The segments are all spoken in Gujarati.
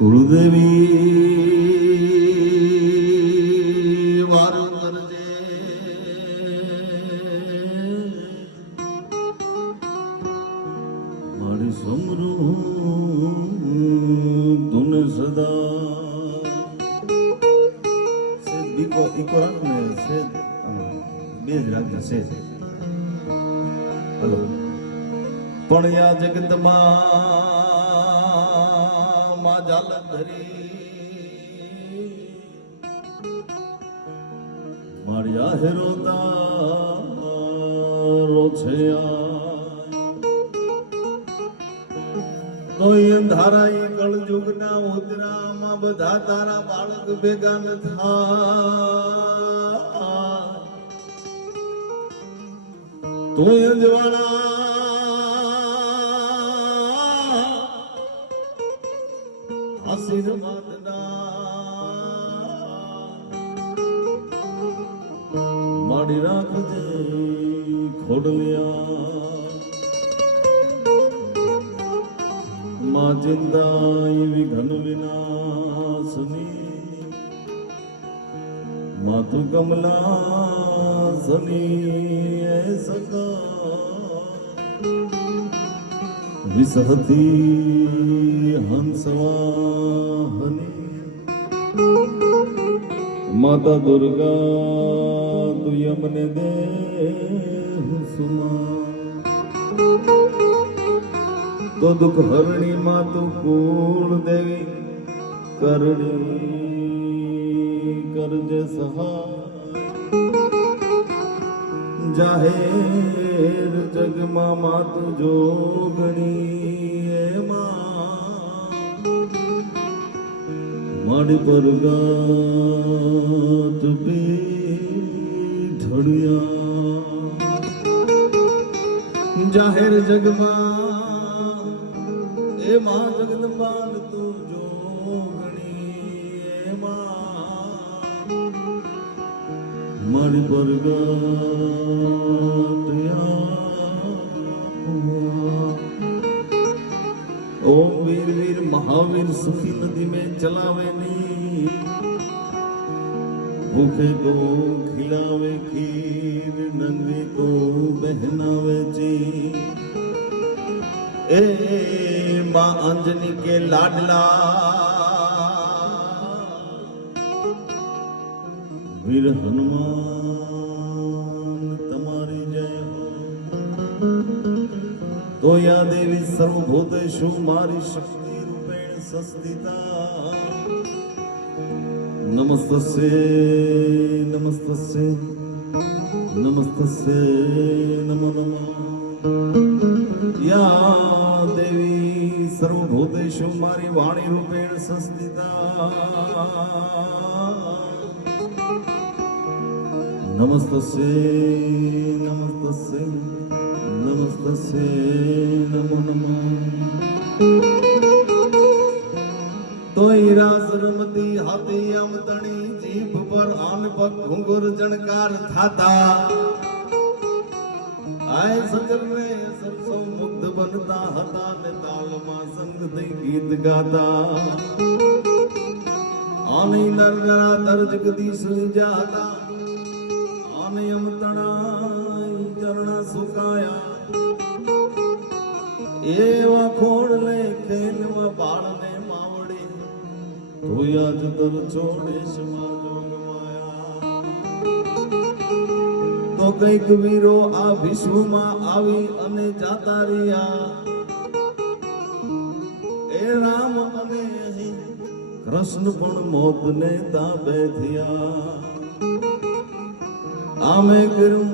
قرب من જગતમાં મા જાલંધરી મારિયા હેરોતા રોછયા તોય જુગના કળજુગના ઉદરામાં બધા તારા બાળક ભેગા ન થાય. તોય જવાના માડી રાખજે ખોડલિયા. માં ચિંતા એવી ઘન વિનાશની. માતુ કમલા સની સકા વિસહતી હંસવાહની. માતા દુર્ગા તું યમને દે તો દુઃખ હરણી માં તું કુળ દેવી કરણી કરજે સહા જાહેર જગમાં માં તું જોગણી એમાં. માડી પર ગાટ ઢળિયા જાહેર જગમાં એ માં જગદંબાન તું જોગણી એમાં મારી પર ઓમ વીર વીર મહાવીર સુખી નદી में ચલાવે ની ભૂખે તો ખિલાવે ખીર નંગે તો બહેનાવે જી એ માં અંજની કે લાડલા. વીર હનુમાન, તમારી જય તો યા દેવી સર્વભૂતેષુ મારી શક્તિ રૂપેણ સસ્તિતા. નમસ્તસ્ય નમસ્તસ્ય નમસ્તસ્ય નમો नमः। યા દેવી સર્વભૂતેષુ મારી વાણી રૂપેણ સંસ્થિતા નમસ્તસ્ય નમસ્તસ્ય નમસ્તસ્ય નમો નમઃ તોય રાસરમતી હાથી આમ તણી જીભ પર આન પગ ઘુંઘુર જણકાર થાતા. આય સજર રે સરસો મુગ્ધ બનતા હતા ને તાલમાં સંગ થઈ ગીત ગાતા. આની નરનરા તર જગદીશ જા હતા આને અમતણાઈ ચરણા સુકાયા. એવા ખોડલે ખેલવા બાળને માવડે. ધોયા જ દર છોડે તો કંઈક વીરો આ વિશ્વમાં આવી અને જાતા રહ્યા. એ રામ અને કૃષ્ણ પણ મોતને તાબે થયા. આમે કર્યું,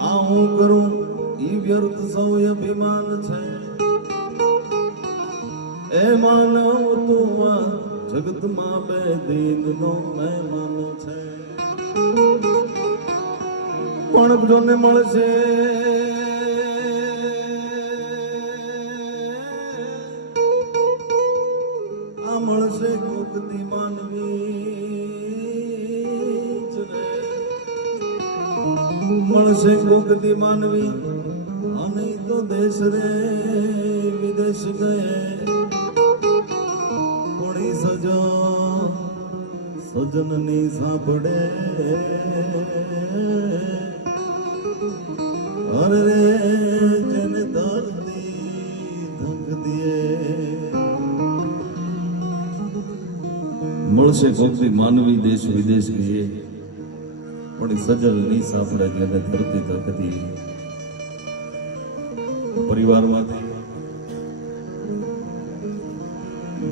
આ હું કરું, ઈ વ્યર્થ સૌ અભિમાન છે. એ માનવ તું આ જગતમાં બે દીનનો મહેમાન છે મળશે. આ મળશે કોકતી માનવી. મળશે કોકતી માનવી અને તો દેશ રે, વિદેશ ગયે. કોણી સજો સજનની સાંભળે? મળશે કોકથી માનવી દેશ વિદેશ ગયે પણ સજલની સાંભળે જગત કરતી ધરતી પરિવારમાંથી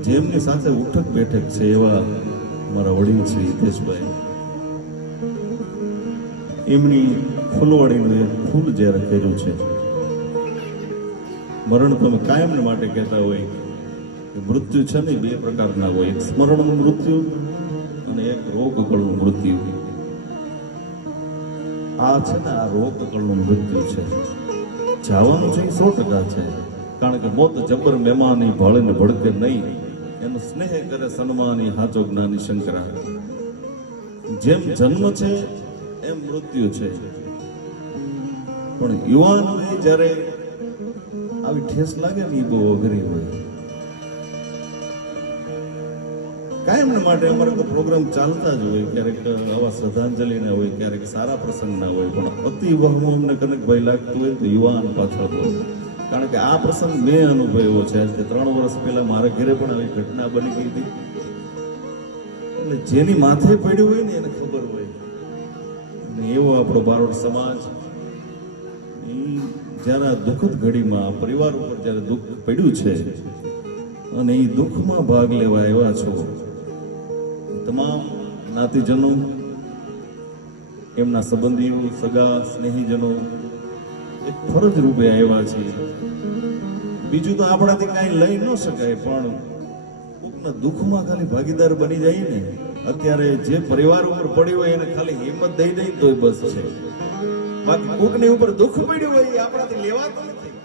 જેમની સાથે ઉઠક બેઠક છે એવા મારા વડીલ શ્રી હિતેશભાઈ. એમની ફૂલવાડીનું એક ફૂલ જે રાખેલું છે. મરણ તમે કાયમ માટે કહેતા હોય કે મૃત્યુ છે ને બે પ્રકારના હોય. એક સ્મરણનું મૃત્યુ અને એક રોગકળનું મૃત્યુ. આ છે ને આ રોગકળનું મૃત્યુ છે. જવાનું છે સો ટકા છે. કારણ કે મોત જબર મહેમાની ભાળે ભળકે નહીં. એનો સ્નેહ કરે સન્માની હાચો જ્ઞાની શંકરા. જેમ જન્મ છે, એમ મૃત્યુ છે. પણ યુવાનોને જ્યારે આવી ઠેસ લાગે ને એ બહુ અઘરી હોય. કાયમ માટે અમારે તો પ્રોગ્રામ ચાલતા જ હોય, ક્યારેક આવા શ્રદ્ધાંજલિના હોય, ક્યારેક સારા પ્રસંગના હોય, પણ અતિ વહમું અમને કનકભાઈ લાગતું હોય તો યુવાન પાછળ હોય. કારણ કે આ પ્રસંગ મેં અનુભવ્યો છે. આજથી ત્રણ વર્ષ પહેલા મારા ઘરે પણ આવી ઘટના બની ગઈ હતી. એટલે જેની માથે પડ્યું હોય ને એને ખબર હોય. અને એવો આપણો બારોટ સમાજ જ્યારે દુઃખદ ઘડીમાં પરિવાર ઉપર જ્યારે દુઃખ પડ્યું છે, અને એ દુઃખમાં ભાગ લેવા આવ્યા છો, તમામ જ્ઞાતિજનો એમના સંબંધીઓ, સગા, સ્નેહીજનો, એક ફરજ રૂપે આવ્યા છે. બીજું તો આપણાથી કાંઈ લઈ ન શકાય, પણ કોકના દુઃખમાં ખાલી ભાગીદાર બની જાય ને, અત્યારે જે પરિવાર ઉપર પડ્યું હોય એને ખાલી હિંમત દઈ દઈ તોય બસ છે. બાકી કોકની ઉપર દુઃખ પડ્યું હોય એ આપણાથી લેવાતું નથી.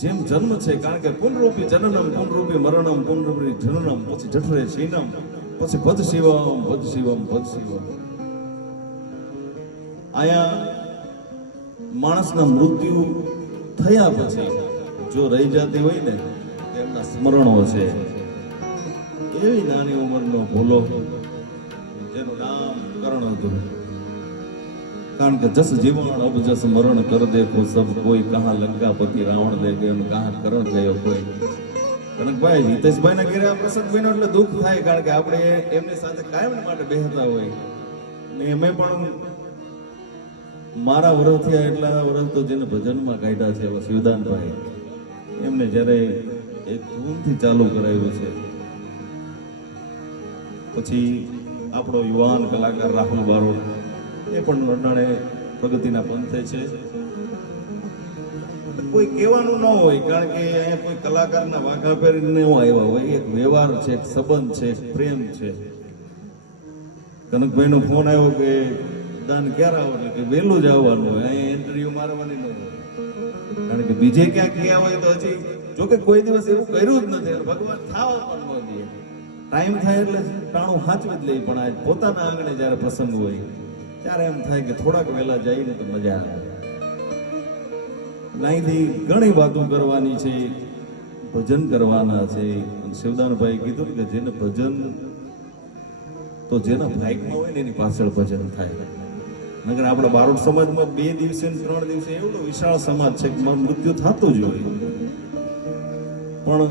જેમ જન્મ છે, કારણ કે પુનરૂપી જનનમ, પુનરૂપી મરણમ, પુનરૂપી જનનમ, પછી જઠરે શીનમ, પછી પદ શિવમ ભદ શિવમ ભદ શિવમ આયા માણસના મૃત્યુ થયા પછી જો રહી જતી હોય ને એમના સ્મરણો છે. એવી નાની ઉંમરનો ભૂલો કરણ કારણ કે જસ જીવન અબ જસ મરણ કર દેખો સબ કોઈ કહા લંકાપતિ રાવણ દે ગયો કહા કરણ ગયો કોઈ. કનકભાઈ હિતેશભાઈ ના ઘેરે આ પ્રસંગ બન્યો એટલે દુઃખ થાય કારણ કે આપણે એમની સાથે કાયમ માટે બેહતા હોય. ને એમે પણ મારા વરસ થયા એટલા વરસ તો જેને ભજનમાં કાઢ્યા છે, એવા શિવદાનભાઈ એમને જ્યારે એક ધૂમથી ચાલુ કરાવ્યું છે. પછી આપણો યુવાન કલાકાર રાહુલ બારોટ એ પણ અટાણે પ્રગતિના પંથે છે. કોઈ કહેવાનું ન હોય, કારણ કે અહીંયા કોઈ કલાકારના વાઘા પહેરીને ન આવ્યા હોય. એક વ્યવહાર છે, એક સંબંધ છે પ્રેમ છે. કનકભાઈનો ફોન આવ્યો કે, દાન ક્યારે આવો? એટલે કે, વહેલું જ આવવાનું હોય, અહીંયા ઇન્ટરવ્યુ મારવાની ન હોય. કારણ કે બીજે ક્યાંક ગયા હોય તો હજી જોકે કોઈ દિવસ એવું કર્યું જ નથી, ભગવાન થાવ પણ ન દે. ટાઈમ થાય એટલે ટાણું હાચવી જ લઈ પણ આ પોતાના આંગણે જ્યારે પ્રસંગ હોય, ત્યારે એમ થાય કે થોડાક વહેલા જઈને તો મજા આવે. અહીંથી ઘણી વાતો કરવાની છે, ભજન કરવાના છે. શિવદાનભાઈ કીધું કે જેને ભજન, તો જેના ભાગમાં હોય ને એની પાછળ ભજન થાય. નગર આપણા બારોટ સમાજમાં બે દિવસે ત્રણ દિવસે એવડો વિશાળ સમાજ છે કે મૃત્યુ થતું જ હોય. પણ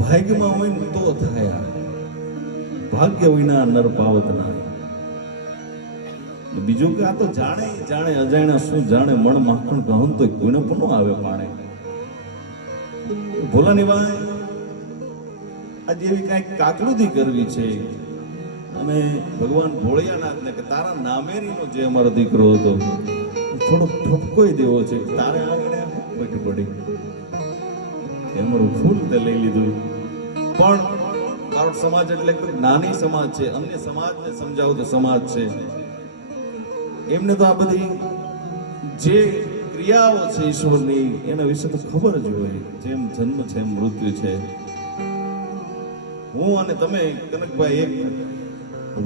ભાગ્યમાં હોય ને તો થાય. ભાગ્ય વિના નર પાવત ના બીજું કે આ તો જાણે જાણે અજાણ્યા શું જાણે મણ માખણ ગહન તો કોઈને પણ આવે પાણે. ભોલાની વાય આજે એવી કાંઈક કાકલુદી કરવી છે. અને ભગવાન ભોળિયાનાથને કે તારા નામેરીનો જે અમારો દીકરો હતો, થોડો ઠપકોઈ દેવો છે તારે આંગણે પટી પડી. અમારું ફૂલ તે લઈ લીધું. પણ મારો સમાજ એટલે નાની સમાજ છે, અન્ય સમાજને તો સમાજ છે. એમને તો આ બધી જે ક્રિયાઓ છે ઈશ્વરની, એના વિશે તો ખબર જ હોય. જેમ જન્મ છે મૃત્યુ છે. હું અને તમે કનકભાઈ એક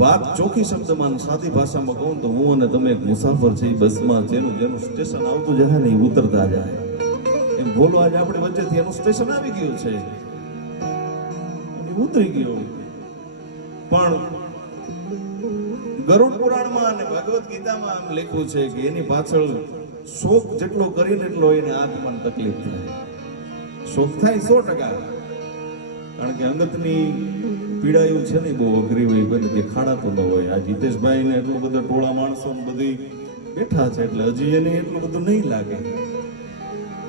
વાત ચોખ્ખી શબ્દમાં સાદી ભાષામાં કહું તો હું અને તમે એક મુસાફર છે એ બસમાં જેનું જેનું સ્ટેશન આવતું જાય ને એ ઉતરતા જાય એમ બોલો, આજે આપણી વચ્ચેથી એનું સ્ટેશન આવી ગયું છે. ઉતરી ગયો પણ ગરુડ પુરાણમાં અને ભગવદ્ ગીતામાં આમ લખ્યું છે કે એની પાછળ શોક જેટલો કરીને એટલો એને આત્માને તકલીફ થાય. શોક થાય સો ટકા. કારણ કે અંગતની પીડાયું છે ને બહુ અઘરી હોય, બને દેખાડાતો ન હોય. આ જીતેશભાઈ ને એટલું બધા ટોળા માણસો બધી બેઠા છે, એટલે હજી એને એટલું બધું નહીં લાગે.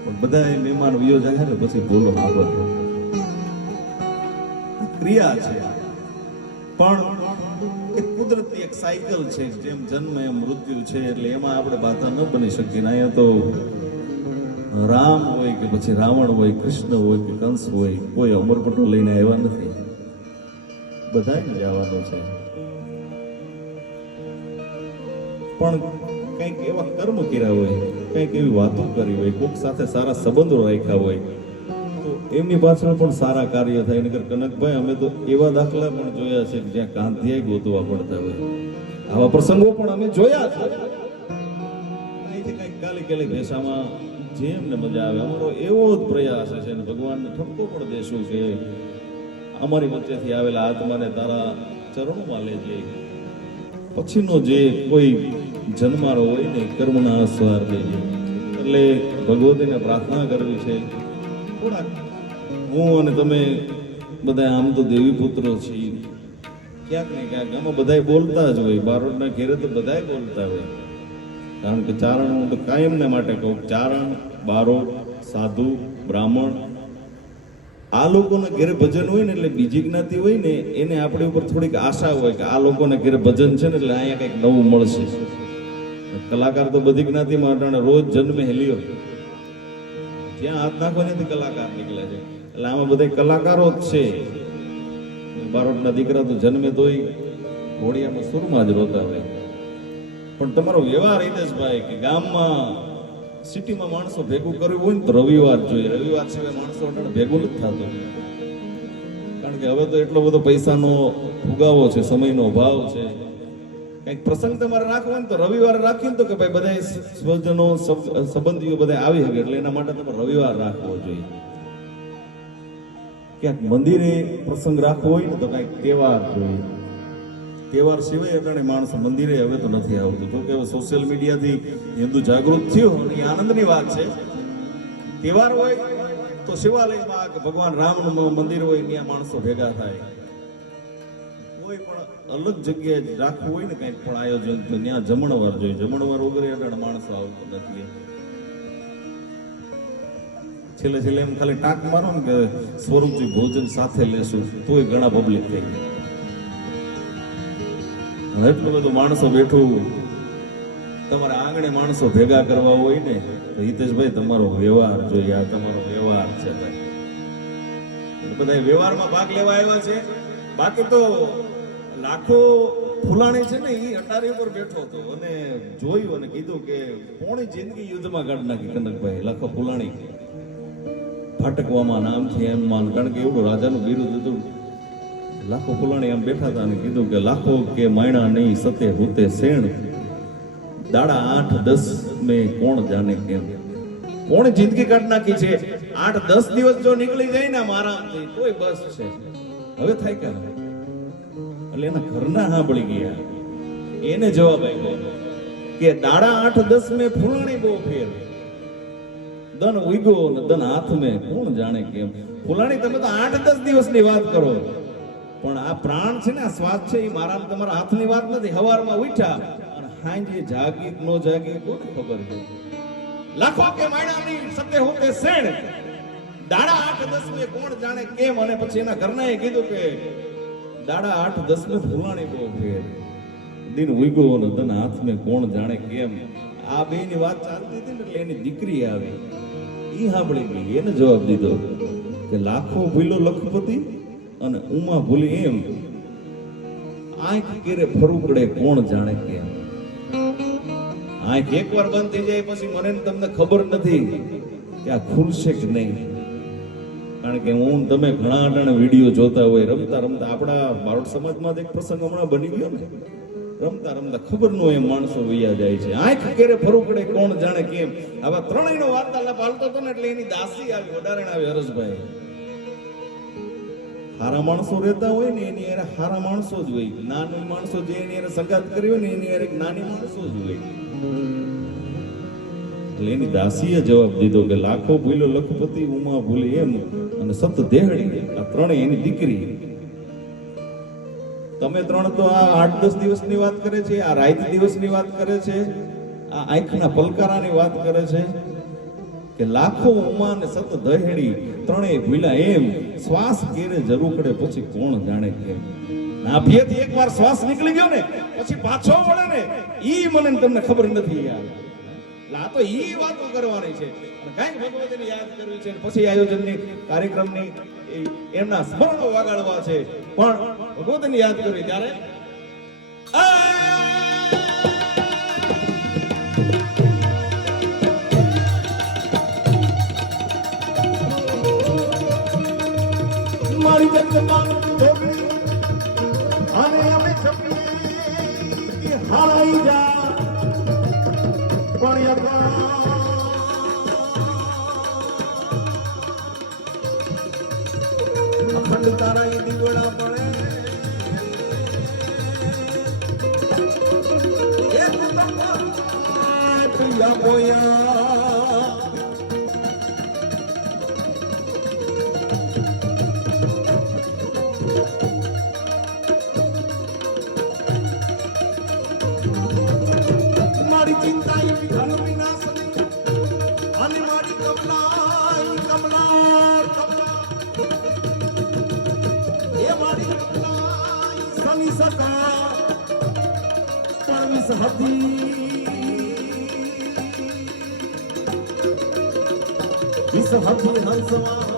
પણ બધા મહેમાન વિયો જાય ને પછી બોલો બધું ક્રિયા છે. પણ એક કુદરતી એક સાયકલ છે જેમ જન્મ એમ મૃત્યુ છે એટલે એમાં આપણે બાધા ન બની શકીએ ને અહીંયા તો રામ હોય કે પછી રાવણ હોય, કૃષ્ણ હોય કે કંસ હોય, કોઈ અમરપટો લઈને આવ્યા નથી. બધાને જવાનું છે. પણ કંઈક એવા કર્મ કર્યા હોય, કંઈક એવી વાતો કરી હોય કોઈક સાથે સારા સંબંધો રાખ્યા હોય એમની પાછળ પણ સારા કાર્ય થાય. નગર કનકભાઈ, અમે તો એવા દાખલા પણ જોયા છે જ્યાં કાંતિયા ગોતવા પડતા હોય. આવા પ્રસંગો પણ અમે જોયા છે. અહીંથી કંઈક કાલી કાલી મજા આવે, અમારો એવો જ પ્રયાસ છે અને ભગવાનને ઠપકો પણ દેશું કે અમારી વચ્ચેથી આવેલા આત્માને તારા ચરણોમાં લેજે પછીનો જે કોઈ જન્મારો હોય ને કર્મના આસ્વાર દેજે એટલે ભગવતીને પ્રાર્થના કરવી છે. થોડાક હું અને તમે બધા આમ તો દેવી પુત્રો છીએ. ક્યાંક ને ક્યાંક આમાં બધાય બોલતા જ હોય. બારોટના ઘેરે તો બધાય બોલતા હોય. કારણ કે ચારણ હું તો કાયમને માટે કહું. ચારણ, બારોટ, સાધુ, બ્રાહ્મણ, આ લોકોના ઘેરે ભજન હોય ને એટલે બીજી જ્ઞાતિ હોય ને, એને આપણી ઉપર થોડીક આશા હોય કે આ લોકોના ઘેરે ભજન છે ને એટલે અહીંયા કંઈક નવું મળશે. કલાકાર તો બધી જ્ઞાતિમાં રોજ જન્મે હેલ્યો જ્યાં હાથ નાખો કલાકાર નીકળે છે. એટલે આમાં બધા કલાકારો જ છે. બારોટના દીકરા તો જન્મે તોય ઘોડિયામાં સુરમાં જ રોતા હોય. પણ તમારો વ્યવહાર હિતેશભાઈ, કે ગામમાં સિટીમાં માણસો ભેગું કરવું હોય ને તો રવિવાર જોઈએ. રવિવાર સિવાય માણસો ભેગું નથી થતું. કારણ કે હવે તો એટલો બધો પૈસાનો ફુગાવો છે, સમયનો અભાવ છે. કંઈક પ્રસંગ તમારે રાખવા ને તો રવિવારે રાખીને તો કે ભાઈ બધા સ્વજનો સંબંધીઓ બધા આવી શકે એટલે એના માટે તમારે રવિવાર રાખવો જોઈએ. ક્યાંક મંદિરે પ્રસંગ રાખવો હોય ને તો કાંઈક તહેવાર જોઈએ. તહેવાર સિવાય અટાણે માણસો મંદિરે હવે તો નથી આવતું. જોકે હવે સોશિયલ મીડિયાથી હિન્દુ જાગૃત થયું અને એ આનંદની વાત છે. તહેવાર હોય તો શિવાલયમાં ભગવાન રામનું મંદિર હોય ત્યાં માણસો ભેગા થાય. કોઈ પણ અલગ જગ્યાએ રાખવું હોય ને કંઈક પણ આયોજન તો ત્યાં જમણવાર જોઈએ. જમણવાર વગર અટાણે માણસો આવતો નથી. છેલ્લે છેલ્લે એમ ખાલી ટાંક મારો ને કે સ્વરૂપજી ભોજન સાથે લેશું. તોય ઘણા પબ્લિક થઈ ગયા. એટલું બધું માણસો બેઠું. તમારા આંગણે માણસો ભેગા કરવા હોય ને, તો હિતેશભાઈ, તમારો વ્યવહાર જોઈએ. આ તમારો વ્યવહાર છે ભાઈ. બધા વ્યવહારમાં ભાગ લેવા આવ્યા છે. બાકી તો લાખો ફૂલાણી છે ને એ અટારી ઉપર બેઠો હતો અને જોયું અને કીધું કે પોણી જિંદગી યુદ્ધમાં કાઢ નાખી કનકભાઈ, લાખો ફુલાણી. ફાટકવામાં નામથી એમ માન, કારણ કે એવું રાજાનું બિરુદ હતું. લાખો ફુલાણી આમ બેઠા હતા અને કીધું કે લાખો કે માયણા નહીં, સતે હુતે શેણ દાડા આઠ, દસ ને કોણ જાણે કેમ. કોણ જિંદગી કાઢ નાખી છે? આઠ, દસ દિવસ જો નીકળી જાય ને મારા તોય બસ છે. હવે થાય કે એટલે એના ઘરના સાંભળી ગયા. એને જવાબ આપ્યો કે દાડા આઠ દસ મેં ફૂલાણી બહુ ફેર. દન ઉગ્યો ને દન હાથ મેં કોણ જાણે કેમ? ફૂલાણી, તમે તો આઠ દસ દિવસની વાત કરો. પણ આ પ્રાણ છે ને, આ શ્વાસ છે, એ મારા તમારા હાથની વાત નથી. હવારમાં ઉઠ્યા અને હાંજે જાગી ન નો જાગી કોને ખબર છે? લાખો કે માયણાની સતે હોતે શેણ? દાડા આઠ દસ મેં કોણ જાણે કેમ? અને પછી એના ઘરના એ કીધું કે દાડા આઠ, દસ ને ભૂલાણી બહુ ફેર દિન ઉગ્યો ને દન હાથ મેં કોણ જાણે કેમ? આ બે ની વાત ચાલતી હતી એટલે એની દીકરી આવી. ઈ સાંભળી ગઈ, એને જવાબ દીધો કે લાખો ભૂલો લખપતિ અને ઉમા ભૂલી એમ. આંખ કેરે ફરુકડે કોણ જાણે કેમ? આંખ એકવાર બંધ થઈ જાય, પછી મને તમને ખબર નથી કે આ ખુલશે કે નહીં. કારણ કે હું તમે ઘણા અટાણે વીડિયો જોતા હોય, રમતા રમતા આપણા બારોટ સમાજમાં એક પ્રસંગ હમણાં બની ગયો ને. રમતા રમતા ખબર નો એ માણસો વૈયા જાય છે. આંખ કેરે ફરુકડે કોણ જાણે કેમ. આવા ત્રણેયનો વાર્તાલાપ હાલતો હતો ને, એટલે એની દાસી આવી વડારણ આવી, હરસભાઈ. હારા માણસો રહેતા હોય ને, એની યારે હારા માણસો જ હોય. નાની માણસો જે એની યારે સંગાત કરી હોય ને, એની યારે નાની માણસો જ હોય. એટલે દાસીએ જવાબ દીધો કે લાખો ભૂલો લખપતિ ઉમા ભૂલી એમ અને સપ્ત દેહડી આ ત્રણેય એની દીકરી. તમે ત્રણ તો આ આઠ દસ દિવસની વાત કરે છે, આ રાત દિવસની વાત કરે છે, આ આંખના પલકારાની વાત કરે છે કે લાખો ઉમા ને સત દહેડી ત્રણેય ભૂલા એમ શ્વાસ કેરે જરૂકડે પછી કોણ જાણે કેમ નાભિયેથી એકવાર શ્વાસ નીકળી ગયો ને, પછી પાછો વળે ને, ઈ મને તમને ખબર નથી યાર. એટલે આ તો ઈ વાતો કરવાની છે. કાંઈક ભગવતીને યાદ કરવી છે પછી આયોજનની કાર્યક્રમની એમના સ્મરણો વગાડવા છે. પણ ભગવતીને યાદ કરવી ત્યારે મારી જગતમાં ઢોકળી અને અમે છપી કે હારાઈ જા પણ અખંડ તારા ઈ દીવડા પડે. એ પણ વિસ હતી વિસ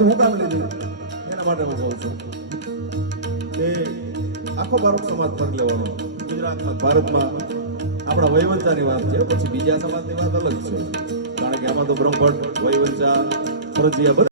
વસ્તુ હું કામ લીધી એના માટે હું કહું છું. કે આખો ભારત સમાજ ભાગ લેવાનો. ગુજરાતમાં, ભારતમાં આપણા વૈવંચાની વાત છે, પછી બીજા સમાજની વાત અલગ છે. કારણ કે આમાં તો બ્રહ્મભટ્ટ વૈવંચા ફરજિયા